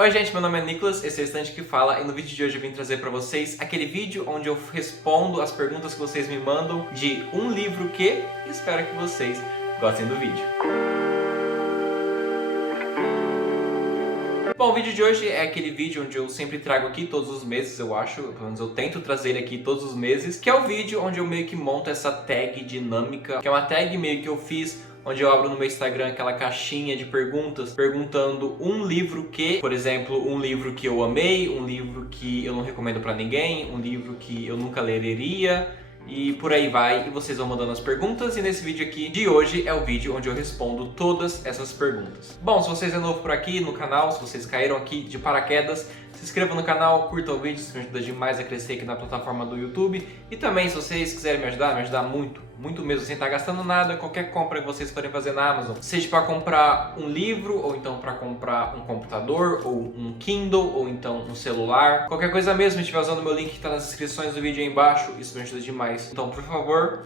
Oi gente, meu nome é Nicolas, esse é o Estante que Fala e no vídeo de hoje eu vim trazer pra vocês aquele vídeo onde eu respondo as perguntas que vocês me mandam de um livro que espero que vocês gostem do vídeo. Bom, o vídeo de hoje é aquele vídeo onde eu sempre trago aqui todos os meses, eu acho, pelo menos eu tento trazer ele aqui todos os meses, que é o vídeo onde eu meio que monto essa tag dinâmica, que é uma tag meio que eu fiz onde eu abro no meu Instagram aquela caixinha de perguntas, perguntando um livro que, por exemplo, um livro que eu amei, um livro que eu não recomendo pra ninguém, um livro que eu nunca leria, e por aí vai, e vocês vão mandando as perguntas, e nesse vídeo aqui de hoje é o vídeo onde eu respondo todas essas perguntas. Bom, se vocês é novo por aqui no canal, se vocês caíram aqui de paraquedas, se inscreva no canal, curta o vídeo, isso me ajuda demais a crescer aqui na plataforma do YouTube. E também, se vocês quiserem me ajudar muito, muito mesmo, sem estar gastando nada, qualquer compra que vocês forem fazer na Amazon, seja para comprar um livro, ou então para comprar um computador, ou um Kindle, ou então um celular, qualquer coisa mesmo, estiver usando o meu link que está nas descrições do vídeo aí embaixo, isso me ajuda demais. Então, por favor,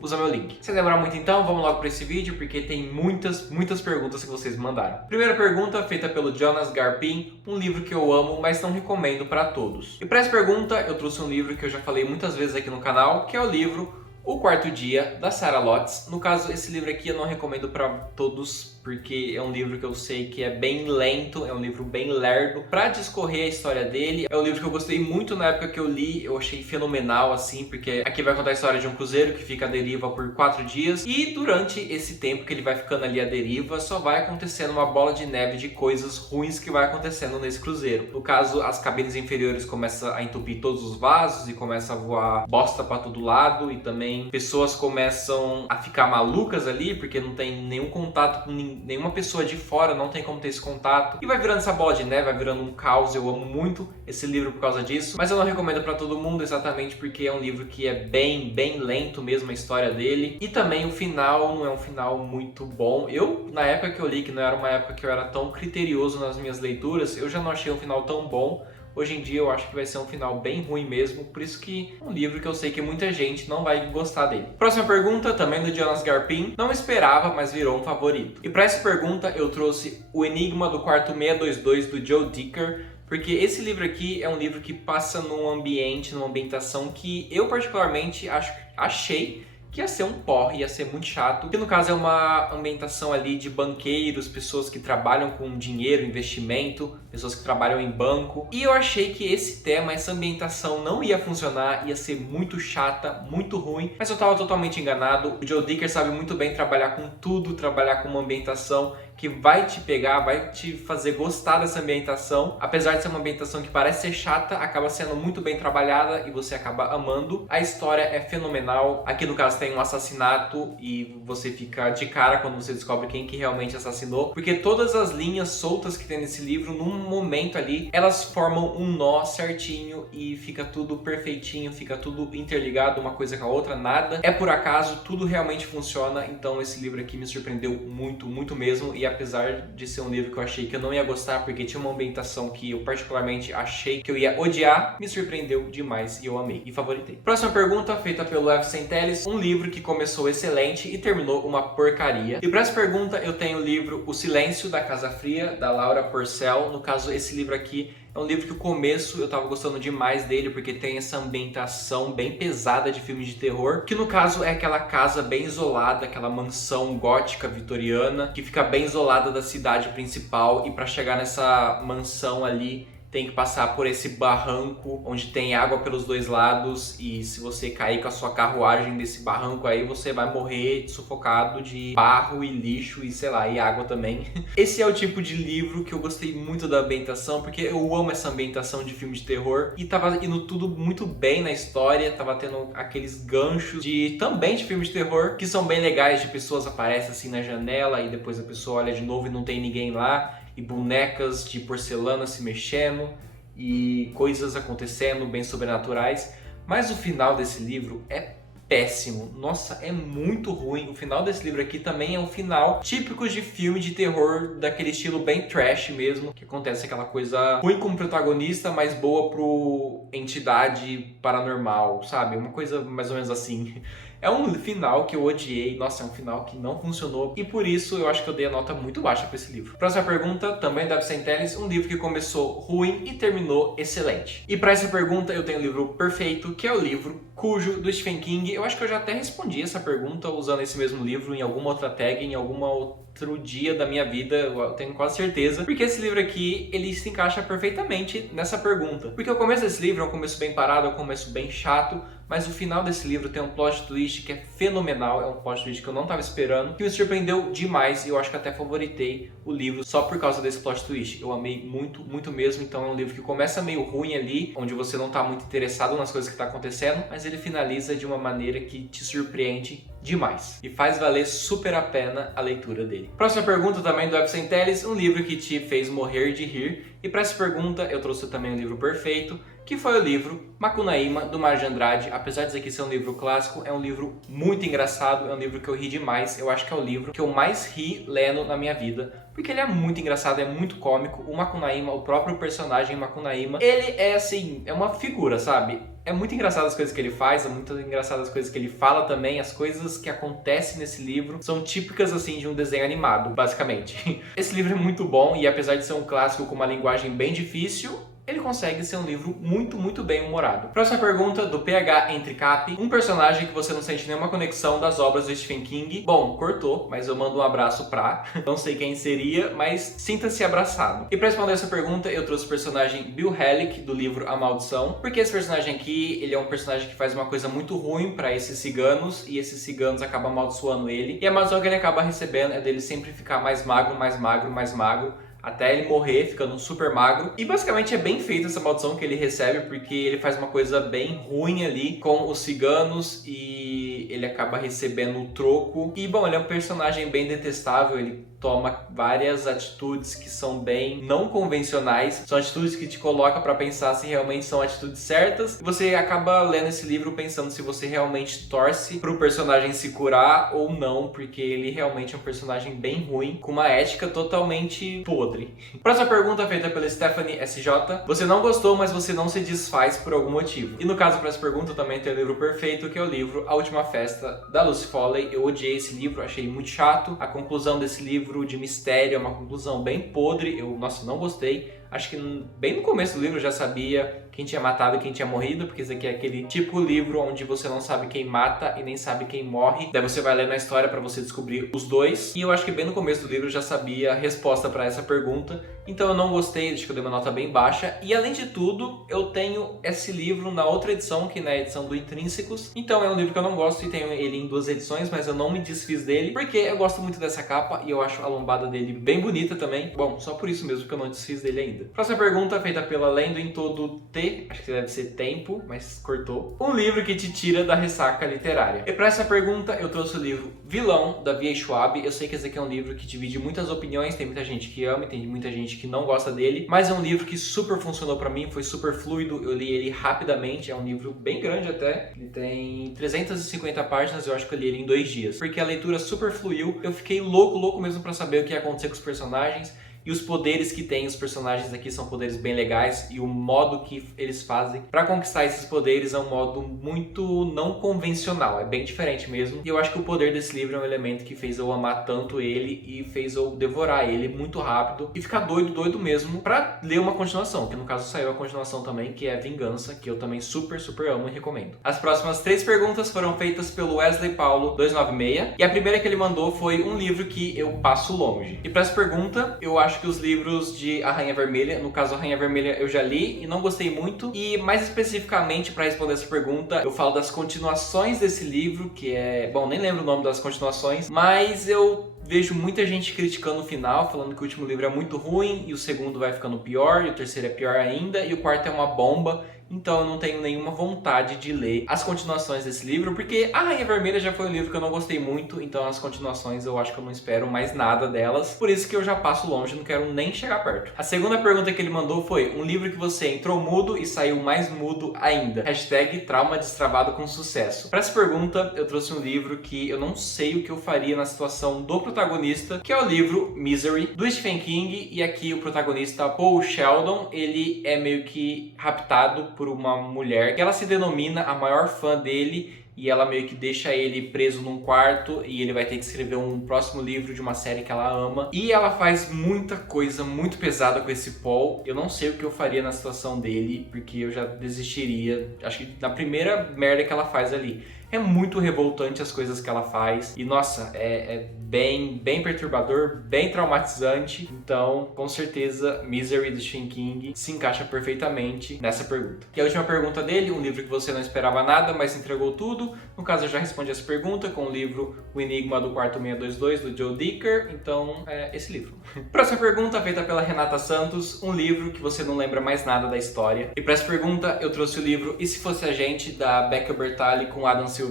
usa meu link. Sem demorar muito então, vamos logo para esse vídeo, porque tem muitas perguntas que vocês mandaram. Primeira pergunta, feita pelo Jonas Garpin, um livro que eu amo, mas não recomendo para todos. E para essa pergunta, eu trouxe um livro que eu já falei muitas vezes aqui no canal, que é o livro O Quarto Dia, da Sarah Lotz. No caso, esse livro aqui eu não recomendo para todos, porque é um livro que eu sei que é bem lento, é um livro bem lerdo para discorrer a história dele. É um livro que eu gostei muito na época que eu li, eu achei fenomenal assim, porque aqui vai contar a história de um cruzeiro que fica à deriva por 4 dias e durante esse tempo que ele vai ficando ali à deriva, só vai acontecendo uma bola de neve de coisas ruins que vai acontecendo nesse cruzeiro. No caso, as cabines inferiores começam a entupir todos os vasos e começa a voar bosta para todo lado, e também pessoas começam a ficar malucas ali, porque não tem nenhum contato com nenhuma pessoa de fora, não tem como ter esse contato, e vai virando essa bola de neve, vai virando um caos. Eu amo muito esse livro por causa disso, mas eu não recomendo para todo mundo exatamente porque é um livro que é bem lento mesmo a história dele, e também o final não é um final muito bom. Eu, na época que eu li, que não era uma época que eu era tão criterioso nas minhas leituras, eu já não achei um final tão bom. Hoje em dia eu acho que vai ser um final bem ruim mesmo, por isso que é um livro que eu sei que muita gente não vai gostar dele. Próxima pergunta, também do Jonas Garpin. Não esperava, mas virou um favorito. E para essa pergunta eu trouxe O Enigma do Quarto 622, do Joe Dicker, porque esse livro aqui é um livro que passa num ambiente, numa ambientação que eu particularmente achei que ia ser um porre, ia ser muito chato, que no caso é uma ambientação ali de banqueiros, pessoas que trabalham com dinheiro, investimento, pessoas que trabalham em banco, e eu achei que esse tema, essa ambientação não ia funcionar, ia ser muito chata, muito ruim, mas eu tava totalmente enganado. O Joe Dicker sabe muito bem trabalhar com tudo, trabalhar com uma ambientação que vai te pegar, vai te fazer gostar dessa ambientação. Apesar de ser uma ambientação que parece ser chata, acaba sendo muito bem trabalhada e você acaba amando. A história é fenomenal. Aqui no caso tem um assassinato e você fica de cara quando você descobre quem que realmente assassinou, porque todas as linhas soltas que tem nesse livro, num momento ali, elas formam um nó certinho e fica tudo perfeitinho, fica tudo interligado uma coisa com a outra, nada é por acaso, tudo realmente funciona. Então esse livro aqui me surpreendeu muito mesmo, e apesar de ser um livro que eu achei que eu não ia gostar porque tinha uma ambientação que eu particularmente achei que eu ia odiar, me surpreendeu demais e eu amei e favoritei. Próxima pergunta, feita pelo F. Centelles, um livro que começou excelente e terminou uma porcaria. E para essa pergunta eu tenho o livro O Silêncio da Casa Fria, da Laura Purcell. No caso, esse livro aqui é um livro que o começo eu tava gostando demais dele, porque tem essa ambientação bem pesada de filme de terror, que no caso é aquela casa bem isolada, aquela mansão gótica vitoriana, que fica bem isolada da cidade principal, e para chegar nessa mansão ali, tem que passar por esse barranco onde tem água pelos dois lados, e se você cair com a sua carruagem desse barranco aí, você vai morrer sufocado de barro e lixo e sei lá, e água também. Esse é o tipo de livro que eu gostei muito da ambientação, porque eu amo essa ambientação de filme de terror, e tava indo tudo muito bem na história, tava tendo aqueles ganchos também de filme de terror, que são bem legais, de pessoas aparecem assim na janela e depois a pessoa olha de novo e não tem ninguém lá, e bonecas de porcelana se mexendo e coisas acontecendo bem sobrenaturais. Mas o final desse livro é péssimo. Nossa, é muito ruim. O final desse livro aqui também é um final típico de filme de terror, daquele estilo bem trash mesmo, que acontece aquela coisa ruim com o protagonista, mas boa pro entidade paranormal, sabe? Uma coisa mais ou menos assim. É um final que eu odiei, nossa, é um final que não funcionou e por isso eu acho que eu dei a nota muito baixa para esse livro. Próxima pergunta, também da Vicente Teles, um livro que começou ruim e terminou excelente. E para essa pergunta eu tenho o livro perfeito, que é o livro Cujo, do Stephen King. Eu acho que eu já até respondi essa pergunta usando esse mesmo livro em alguma outra tag, em alguma outro dia da minha vida, eu tenho quase certeza, porque esse livro aqui, ele se encaixa perfeitamente nessa pergunta. Porque o começo desse livro é um começo bem parado, é um começo bem chato, mas o final desse livro tem um plot twist que é fenomenal, é um plot twist que eu não estava esperando, que me surpreendeu demais e eu acho que até favoritei o livro só por causa desse plot twist. Eu amei muito, muito mesmo, então é um livro que começa meio ruim ali, onde você não está muito interessado nas coisas que está acontecendo, mas ele finaliza de uma maneira que te surpreende demais e faz valer super a pena a leitura dele. Próxima pergunta também do Vicente Teles, um livro que te fez morrer de rir. E para essa pergunta eu trouxe também um livro perfeito, que foi o livro Macunaíma, do Mário de Andrade. Apesar de dizer que ser um livro clássico, é um livro muito engraçado, é um livro que eu ri demais. Eu acho que é o livro que eu mais ri lendo na minha vida, porque ele é muito engraçado, é muito cômico. O Macunaíma, o próprio personagem Macunaíma, ele é assim, é uma figura, sabe? É muito engraçado as coisas que ele faz, é muito engraçado as coisas que ele fala também. As coisas que acontecem nesse livro são típicas assim de um desenho animado, basicamente. Esse livro é muito bom e apesar de ser um clássico com uma linguagem bem difícil, ele consegue ser um livro muito, muito bem humorado. Próxima pergunta, do PH Entre Cap. Um personagem que você não sente nenhuma conexão das obras do Stephen King. Bom, cortou, mas eu mando um abraço pra... Não sei quem seria, mas sinta-se abraçado. E pra responder essa pergunta, eu trouxe o personagem Bill Halleck, do livro A Maldição. Porque esse personagem aqui, ele é um personagem que faz uma coisa muito ruim pra esses ciganos. E esses ciganos acabam amaldiçoando ele. E a maldição que ele acaba recebendo é dele sempre ficar mais magro, mais magro, mais magro, até ele morrer, ficando super magro. E basicamente é bem feita essa maldição que ele recebe, porque ele faz uma coisa bem ruim ali com os ciganos e ele acaba recebendo o troco. E bom, ele é um personagem bem detestável, ele toma várias atitudes que são bem não convencionais, são atitudes que te colocam para pensar se realmente são atitudes certas. E você acaba lendo esse livro pensando se você realmente torce pro personagem se curar ou não, porque ele realmente é um personagem bem ruim, com uma ética totalmente podre. Próxima pergunta feita pela Stephanie SJ. Você não gostou, mas você não se desfaz por algum motivo. E no caso para essa pergunta também tem o livro perfeito, que é o livro A Última Festa, da Lucy Foley. Eu odiei esse livro, achei muito chato. A conclusão desse livro de mistério é uma conclusão bem podre. Nossa, não gostei. Acho que bem no começo do livro eu já sabia quem tinha matado e quem tinha morrido, porque esse aqui é aquele tipo de livro onde você não sabe quem mata e nem sabe quem morre. Daí você vai lendo a história para você descobrir os dois. E eu acho que bem no começo do livro eu já sabia a resposta para essa pergunta. Então eu não gostei, acho que eu dei uma nota bem baixa. E além de tudo, eu tenho esse livro na outra edição, que é na edição do Intrínsecos. Então é um livro que eu não gosto e tenho ele em 2 edições, mas eu não me desfiz dele, porque eu gosto muito dessa capa e eu acho a lombada dele bem bonita também. Bom, só por isso mesmo que eu não desfiz dele ainda. Próxima pergunta feita pela Lendo em Todo T, acho que deve ser Tempo, mas cortou. Um livro que te tira da ressaca literária. E para essa pergunta eu trouxe o livro Vilão, da V.A. Schwab. Eu sei que esse aqui é um livro que divide muitas opiniões, tem muita gente que ama e tem muita gente que não gosta dele, mas é um livro que super funcionou pra mim, foi super fluido, eu li ele rapidamente, é um livro bem grande até, ele tem 350 páginas, eu acho que eu li ele em 2 dias, porque a leitura super fluiu, eu fiquei louco mesmo pra saber o que ia acontecer com os personagens. E os poderes que tem os personagens aqui são poderes bem legais e o modo que eles fazem para conquistar esses poderes é um modo muito não convencional, é bem diferente mesmo. E eu acho que o poder desse livro é um elemento que fez eu amar tanto ele e fez eu devorar ele muito rápido e ficar doido mesmo para ler uma continuação, que no caso saiu a continuação também, que é Vingança, que eu também super amo e recomendo. As próximas 3 perguntas foram feitas pelo Wesley Paulo 296 e a primeira que ele mandou foi um livro que eu passo longe. E para essa pergunta, eu acho que os livros de A Rainha Vermelha, no caso A Rainha Vermelha eu já li e não gostei muito, e mais especificamente para responder essa pergunta eu falo das continuações desse livro, que é, bom, nem lembro o nome das continuações, mas eu vejo muita gente criticando o final, falando que o último livro é muito ruim e o segundo vai ficando pior e o terceiro é pior ainda e o quarto é uma bomba. Então eu não tenho nenhuma vontade de ler as continuações desse livro, porque A Rainha Vermelha já foi um livro que eu não gostei muito, então as continuações eu acho que eu não espero mais nada delas, por isso que eu já passo longe, não quero nem chegar perto. A segunda pergunta que ele mandou foi: um livro que você entrou mudo e saiu mais mudo ainda. Hashtag trauma destravado com sucesso. Para essa pergunta eu trouxe um livro que eu não sei o que eu faria na situação do protagonista, que é o livro Misery, do Stephen King, e aqui o protagonista Paul Sheldon, ele é meio que raptado por uma mulher que ela se denomina a maior fã dele e ela meio que deixa ele preso num quarto e ele vai ter que escrever um próximo livro de uma série que ela ama. E ela faz muita coisa muito pesada com esse Paul. Eu não sei o que eu faria na situação dele, porque eu já desistiria, acho que na primeira merda que ela faz ali. É muito revoltante as coisas que ela faz e, nossa, é bem perturbador, bem traumatizante. Então, com certeza, Misery do Stephen King se encaixa perfeitamente nessa pergunta. E a última pergunta dele, um livro que você não esperava nada, mas entregou tudo. No caso, eu já respondi essa pergunta com o livro O Enigma do Quarto 622, do Joe Dicker. Então, é esse livro. Próxima pergunta, feita pela Renata Santos, um livro que você não lembra mais nada da história. E para essa pergunta, eu trouxe o livro E Se Fosse a Gente, da Becca Bertalli com Adam Silveira,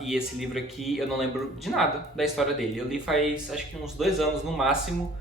e esse livro aqui eu não lembro de nada da história dele. Eu li faz acho que uns 2 anos no máximo,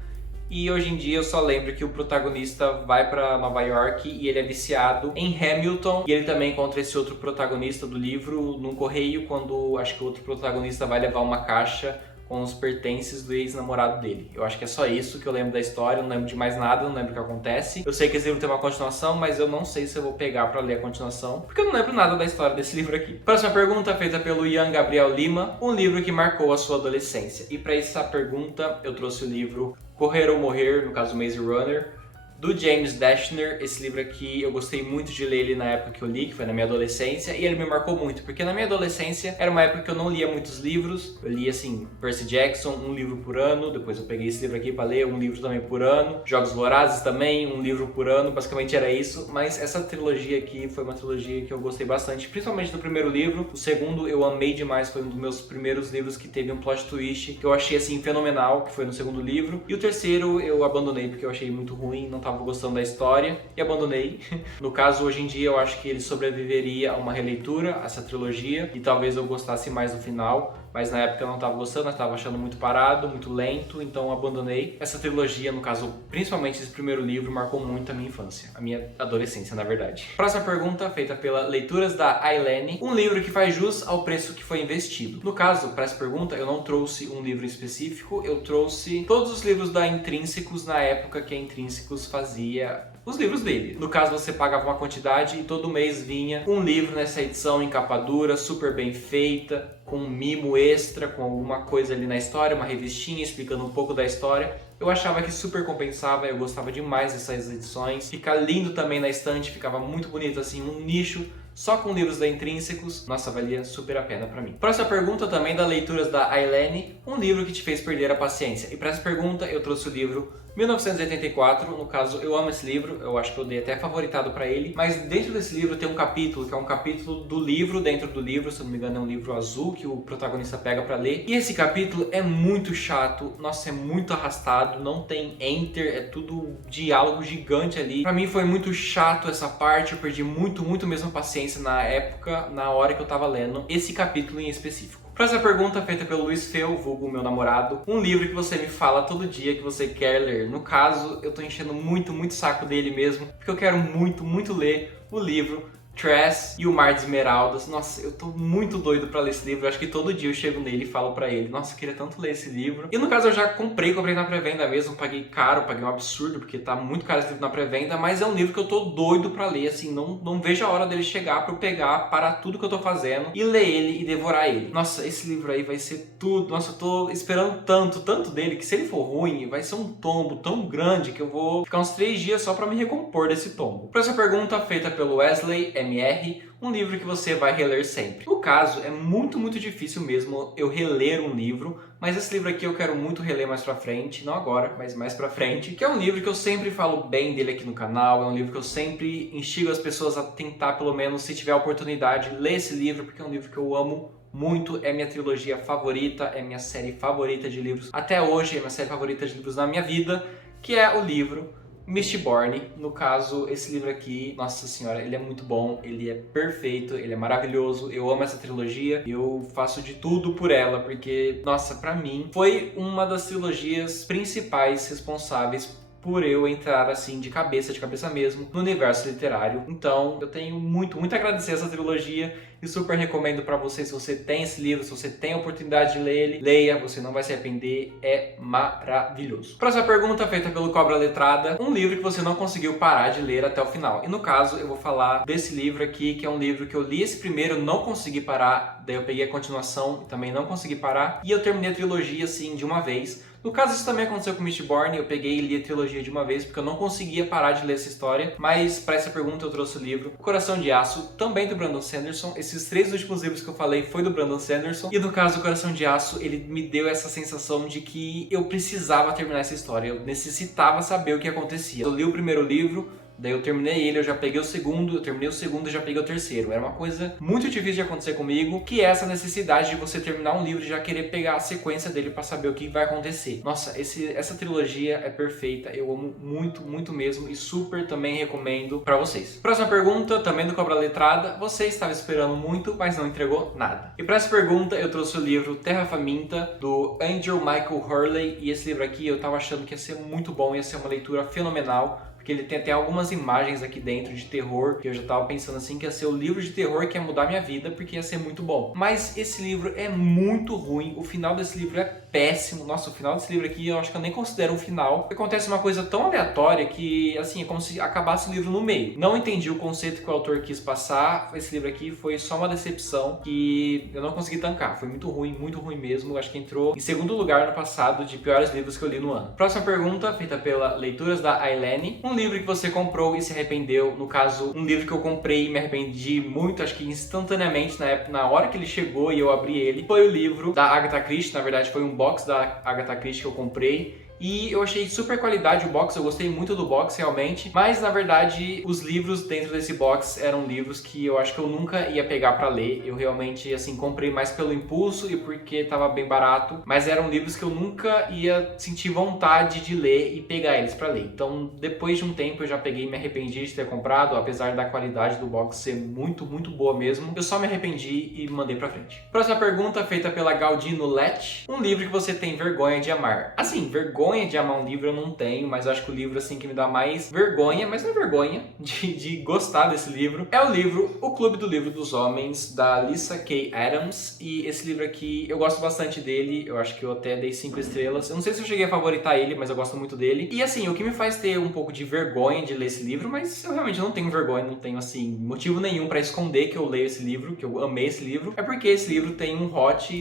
e hoje em dia eu só lembro que o protagonista vai para Nova York e ele é viciado em Hamilton, e ele também encontra esse outro protagonista do livro num correio, quando acho que o outro protagonista vai levar uma caixa com os pertences do ex-namorado dele. Eu acho que é só isso que eu lembro da história, eu não lembro de mais nada, não lembro o que acontece. Eu sei que esse livro tem uma continuação, mas eu não sei se eu vou pegar pra ler a continuação, porque eu não lembro nada da história desse livro aqui. Próxima pergunta, feita pelo Ian Gabriel Lima, um livro que marcou a sua adolescência. E pra essa pergunta, eu trouxe o livro Correr ou Morrer, no caso Maze Runner, do James Dashner. Esse livro aqui eu gostei muito de ler ele na época que eu li, que foi na minha adolescência, e ele me marcou muito, porque na minha adolescência era uma época que eu não lia muitos livros. Eu lia assim, Percy Jackson, um livro por ano, depois eu peguei esse livro aqui para ler, um livro também por ano, Jogos Vorazes também, um livro por ano, basicamente era isso. Mas essa trilogia aqui foi uma trilogia que eu gostei bastante, principalmente do primeiro livro. O segundo eu amei demais, foi um dos meus primeiros livros que teve um plot twist que eu achei assim fenomenal, que foi no segundo livro. E o terceiro eu abandonei porque eu achei muito ruim, não tava gostando da história e abandonei. No caso, hoje em dia eu acho que ele sobreviveria a uma releitura, essa trilogia, e talvez eu gostasse mais do final, mas na época eu não estava gostando, eu estava achando muito parado, muito lento, então eu abandonei. Essa trilogia, no caso, principalmente esse primeiro livro, marcou muito a minha infância, a minha adolescência, na verdade. Próxima pergunta, feita pela Leituras da Ailene, um livro que faz jus ao preço que foi investido. No caso, para essa pergunta, eu não trouxe um livro específico, eu trouxe todos os livros da Intrínsecos na época que a Intrínsecos fazia os livros dele. No caso, você pagava uma quantidade e todo mês vinha um livro nessa edição em capa dura, super bem feita, com um mimo extra, com alguma coisa ali na história, uma revistinha explicando um pouco da história. Eu achava que super compensava, eu gostava demais dessas edições. Fica lindo também na estante, ficava muito bonito assim, um nicho só com livros da Intrínsecos. Nossa, valia super a pena pra mim. Próxima pergunta também da Leituras da Ailene, um livro que te fez perder a paciência. E para essa pergunta eu trouxe o livro 1984, no caso eu amo esse livro, eu acho que eu dei até favoritado pra ele, mas dentro desse livro tem um capítulo, que é um capítulo do livro dentro do livro, se eu não me engano é um livro azul que o protagonista pega pra ler, e esse capítulo é muito chato, nossa, é muito arrastado, não tem enter, é tudo diálogo gigante ali. Pra mim foi muito chato essa parte, eu perdi muito mesmo a paciência na época, na hora que eu tava lendo esse capítulo em específico. Próxima pergunta, feita pelo Luiz Feu, vulgo meu namorado. Um livro que você me fala todo dia que você quer ler. No caso, eu tô enchendo muito saco dele mesmo, porque eu quero muito ler o livro Trash e o Mar de Esmeraldas. Nossa, eu tô muito doido pra ler esse livro. Eu acho que todo dia eu chego nele e falo pra ele: nossa, eu queria tanto ler esse livro. E no caso eu já comprei na pré-venda mesmo. Paguei caro, paguei um absurdo, porque tá muito caro esse livro na pré-venda. Mas é um livro que eu tô doido pra ler, assim. Não vejo a hora dele chegar pra eu pegar, parar tudo que eu tô fazendo e ler ele e devorar ele. Nossa, esse livro aí vai ser tudo. Nossa, eu tô esperando tanto dele, que se ele for ruim, vai ser um tombo tão grande que eu vou ficar uns 3 dias só pra me recompor desse tombo. Próxima pergunta, feita pelo Wesley MR, um livro que você vai reler sempre. No caso, é muito difícil mesmo eu reler um livro, mas esse livro aqui eu quero muito reler mais pra frente, não agora, mas mais pra frente, que é um livro que eu sempre falo bem dele aqui no canal, é um livro que eu sempre instigo as pessoas a tentar, pelo menos, se tiver a oportunidade, ler esse livro, porque é um livro que eu amo muito, é minha trilogia favorita, é minha série favorita de livros, até hoje é minha série favorita de livros na minha vida, que é o livro Mistborn. No caso, esse livro aqui, nossa senhora, ele é muito bom, ele é perfeito, ele é maravilhoso, eu amo essa trilogia, eu faço de tudo por ela, porque, nossa, pra mim, foi uma das trilogias principais responsáveis por eu entrar assim de cabeça mesmo, no universo literário. Então eu tenho muito a agradecer essa trilogia e super recomendo pra você. Se você tem esse livro, se você tem a oportunidade de ler ele, leia, você não vai se arrepender, é maravilhoso. Próxima pergunta feita pelo Cobra Letrada: um livro que você não conseguiu parar de ler até o final. E no caso eu vou falar desse livro aqui, que é um livro que eu li esse primeiro, não consegui parar, daí eu peguei a continuação e também não consegui parar, e eu terminei a trilogia assim de uma vez. No caso, isso também aconteceu com Mistborn, eu peguei e li a trilogia de uma vez porque eu não conseguia parar de ler essa história, mas para essa pergunta eu trouxe o livro Coração de Aço, também do Brandon Sanderson. Esses 3 últimos livros que eu falei foi do Brandon Sanderson, e no caso, o Coração de Aço, ele me deu essa sensação de que eu precisava terminar essa história, eu necessitava saber o que acontecia. Eu li o primeiro livro, daí eu terminei ele, eu já peguei o segundo, eu terminei o segundo e já peguei o terceiro. Era uma coisa muito difícil de acontecer comigo, que é essa necessidade de você terminar um livro e já querer pegar a sequência dele pra saber o que vai acontecer. Nossa, essa trilogia é perfeita, eu amo muito mesmo e super também recomendo pra vocês. Próxima pergunta, também do Cobra Letrada: você estava esperando muito, mas não entregou nada. E pra essa pergunta eu trouxe o livro Terra Faminta, do Andrew Michael Hurley, e esse livro aqui eu tava achando que ia ser muito bom, ia ser uma leitura fenomenal, porque ele tem até algumas imagens aqui dentro de terror, que eu já tava pensando assim que ia ser o livro de terror que ia mudar minha vida, porque ia ser muito bom. Mas esse livro é muito ruim, o final desse livro é péssimo. Nossa, o final desse livro aqui eu acho que eu nem considero um final. Acontece uma coisa tão aleatória que, assim, é como se acabasse o livro no meio. Não entendi o conceito que o autor quis passar. Esse livro aqui foi só uma decepção que eu não consegui tancar. Foi muito ruim mesmo. Eu acho que entrou em segundo lugar no passado de piores livros que eu li no ano. Próxima pergunta, feita pela Leituras da Ailene: um livro que você comprou e se arrependeu. No caso, um livro que eu comprei e me arrependi muito, acho que instantaneamente, na hora que ele chegou e eu abri ele, foi o livro da Agatha Christie. Na verdade, foi um box da Agatha Christie que eu comprei. E eu achei super qualidade o box, eu gostei muito do box realmente, mas na verdade os livros dentro desse box eram livros que eu acho que eu nunca ia pegar pra ler. Eu realmente, assim, comprei mais pelo impulso e porque tava bem barato, mas eram livros que eu nunca ia sentir vontade de ler e pegar eles pra ler. Então, depois de um tempo eu já peguei e me arrependi de ter comprado, apesar da qualidade do box ser muito boa mesmo. Eu só me arrependi e mandei pra frente. Próxima pergunta, feita pela Galdino Lett: um livro que você tem vergonha de amar. Assim, vergonha de amar um livro eu não tenho, mas eu acho que o livro assim que me dá mais vergonha, mas não é vergonha de gostar desse livro, é o livro O Clube do Livro dos Homens, da Lyssa Kay Adams. E esse livro aqui eu gosto bastante dele, eu acho que eu até dei 5 estrelas. Eu não sei se eu cheguei a favoritar ele, mas eu gosto muito dele. E assim, o que me faz ter um pouco de vergonha de ler esse livro, mas eu realmente não tenho vergonha, não tenho assim motivo nenhum pra esconder que eu leio esse livro, que eu amei esse livro, é porque esse livro tem um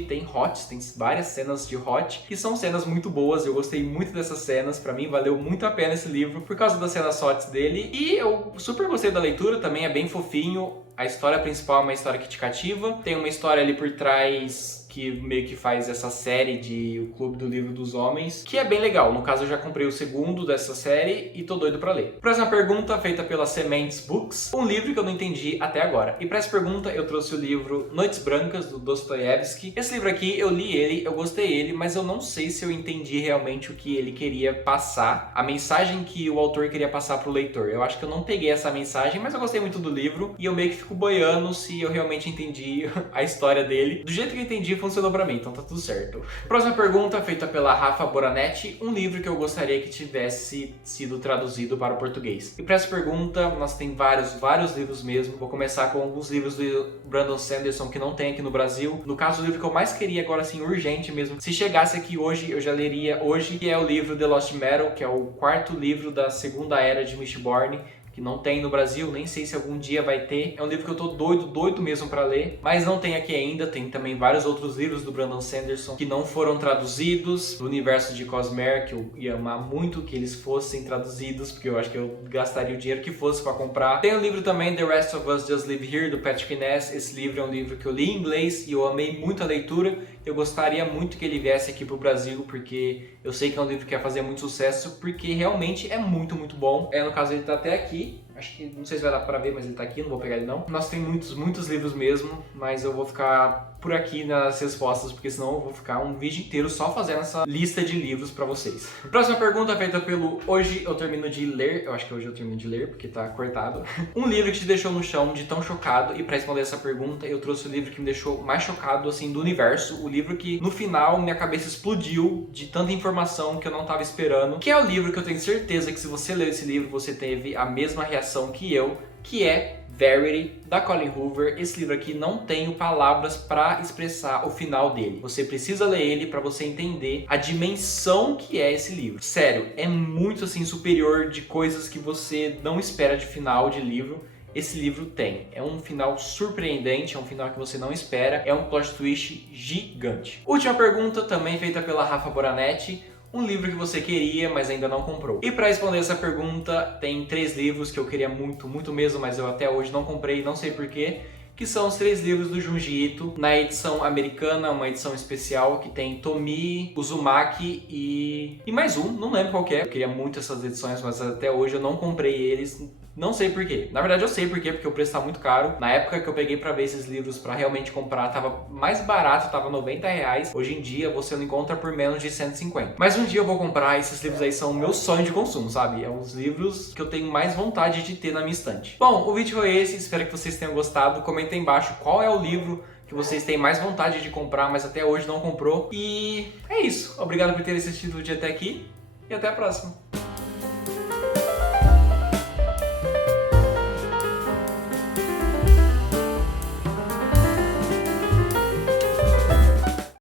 tem várias cenas de hot, que são cenas muito boas. Eu gostei muito dessas cenas, pra mim valeu muito a pena esse livro por causa das cenas hots dele, e eu super gostei da leitura, também é bem fofinho. A história principal é uma história que te cativa, tem uma história ali por trás que meio que faz essa série de O Clube do Livro dos Homens, que é bem legal. No caso, eu já comprei o segundo dessa série e tô doido pra ler. Próxima pergunta, feita pela Sementes Books: um livro que eu não entendi até agora. E pra essa pergunta, eu trouxe o livro Noites Brancas, do Dostoiévski. Esse livro aqui, eu li ele, eu gostei dele, mas eu não sei se eu entendi realmente o que ele queria passar, a mensagem que o autor queria passar pro leitor. Eu acho que eu não peguei essa mensagem, mas eu gostei muito do livro, e eu meio que fico boiando se eu realmente entendi a história dele. Do jeito que eu entendi, funcionou pra mim, então tá tudo certo. Próxima pergunta, feita pela Rafa Boranetti: um livro que eu gostaria que tivesse sido traduzido para o português. E pra essa pergunta, nós tem vários livros mesmo. Vou começar com alguns livros do Brandon Sanderson que não tem aqui no Brasil. No caso, o livro que eu mais queria agora, assim, urgente mesmo, se chegasse aqui hoje, eu já leria hoje, que é o livro The Lost Metal, que é o 4º livro da segunda era de Mistborn, que não tem no Brasil, nem sei se algum dia vai ter. É um livro que eu tô doido mesmo pra ler, mas não tem aqui ainda. Tem também vários outros livros do Brandon Sanderson que não foram traduzidos, do universo de Cosmere, que eu ia amar muito que eles fossem traduzidos, porque eu acho que eu gastaria o dinheiro que fosse pra comprar. Tem o livro também The Rest of Us Just Live Here, do Patrick Ness. Esse livro é um livro que eu li em inglês e eu amei muito a leitura. Eu gostaria muito que ele viesse aqui pro Brasil, porque eu sei que é um livro que vai fazer muito sucesso, porque realmente é muito bom. No caso, ele tá até aqui. acho que, não sei se vai dar pra ver, mas ele tá aqui, não vou pegar ele não. Nossa, tem muitos livros mesmo, mas eu vou ficar por aqui nas respostas, porque senão eu vou ficar um vídeo inteiro só fazendo essa lista de livros pra vocês. Próxima pergunta feita pelo Hoje Eu Termino de Ler, eu acho que hoje eu termino de ler, porque tá cortado. Um livro que te deixou no chão de tão chocado, e pra responder essa pergunta, eu trouxe o livro que me deixou mais chocado, assim, do universo, o livro que, no final, minha cabeça explodiu de tanta informação que eu não tava esperando, que é o livro que eu tenho certeza que se você ler esse livro, você teve a mesma reação que eu, que é Verity, da Colleen Hoover. Esse livro aqui não tenho palavras para expressar o final dele. Você precisa ler ele para você entender a dimensão que é esse livro. Sério, é muito assim superior de coisas que você não espera de final de livro. Esse livro tem. É um final surpreendente, é um final que você não espera, é um plot twist gigante. Última pergunta, também feita pela Rafa Boranetti. Um livro que você queria, mas ainda não comprou. E para responder essa pergunta, tem 3 livros que eu queria muito mesmo, mas eu até hoje não comprei, não sei porquê, que são os 3 livros do Junji Ito, na edição americana, uma edição especial que tem Tomi, Uzumaki e mais um, não lembro qual que é. Eu queria muito essas edições, mas até hoje eu não comprei eles. Não sei porquê. Na verdade eu sei porquê, porque o preço tá muito caro. Na época que eu peguei pra ver esses livros pra realmente comprar, tava mais barato, tava R$90. Hoje em dia você não encontra por menos de 150. Mas um dia eu vou comprar, esses livros aí são o meu sonho de consumo, sabe? É os livros que eu tenho mais vontade de ter na minha estante. Bom, o vídeo foi esse, espero que vocês tenham gostado. Comenta aí embaixo qual é o livro que vocês têm mais vontade de comprar, mas até hoje não comprou. E é isso. Obrigado por ter assistido o vídeo até aqui e até a próxima.